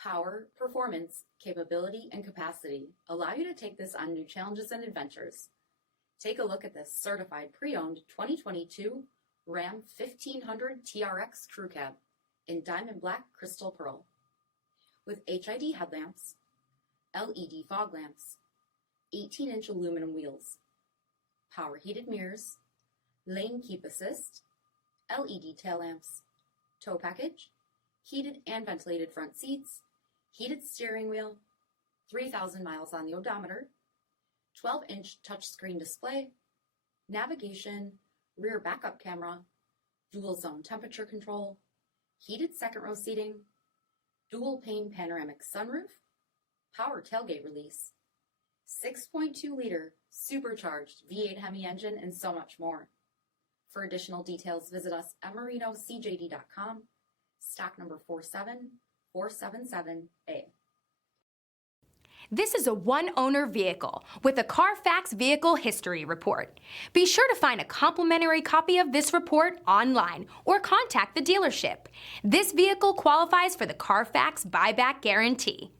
Power, performance, capability, and capacity allow you to take this on new challenges and adventures. Take a look at this certified pre-owned 2022 Ram 1500 TRX Crew Cab in diamond black crystal pearl. With HID headlamps, LED fog lamps, 18-inch aluminum wheels, power heated mirrors, lane keep assist, LED tail lamps, tow package, heated and ventilated front seats, heated steering wheel, 3,000 miles on the odometer, 12-inch touchscreen display, navigation, rear backup camera, dual zone temperature control, heated second row seating, dual pane panoramic sunroof, power tailgate release, 6.2-liter supercharged V8 Hemi engine, and so much more. For additional details, visit us at marinocjd.com, stock number 47477A. This is a one-owner vehicle with a Carfax Vehicle History Report. Be sure to find a complimentary copy of this report online or contact the dealership. This vehicle qualifies for the Carfax Buyback Guarantee.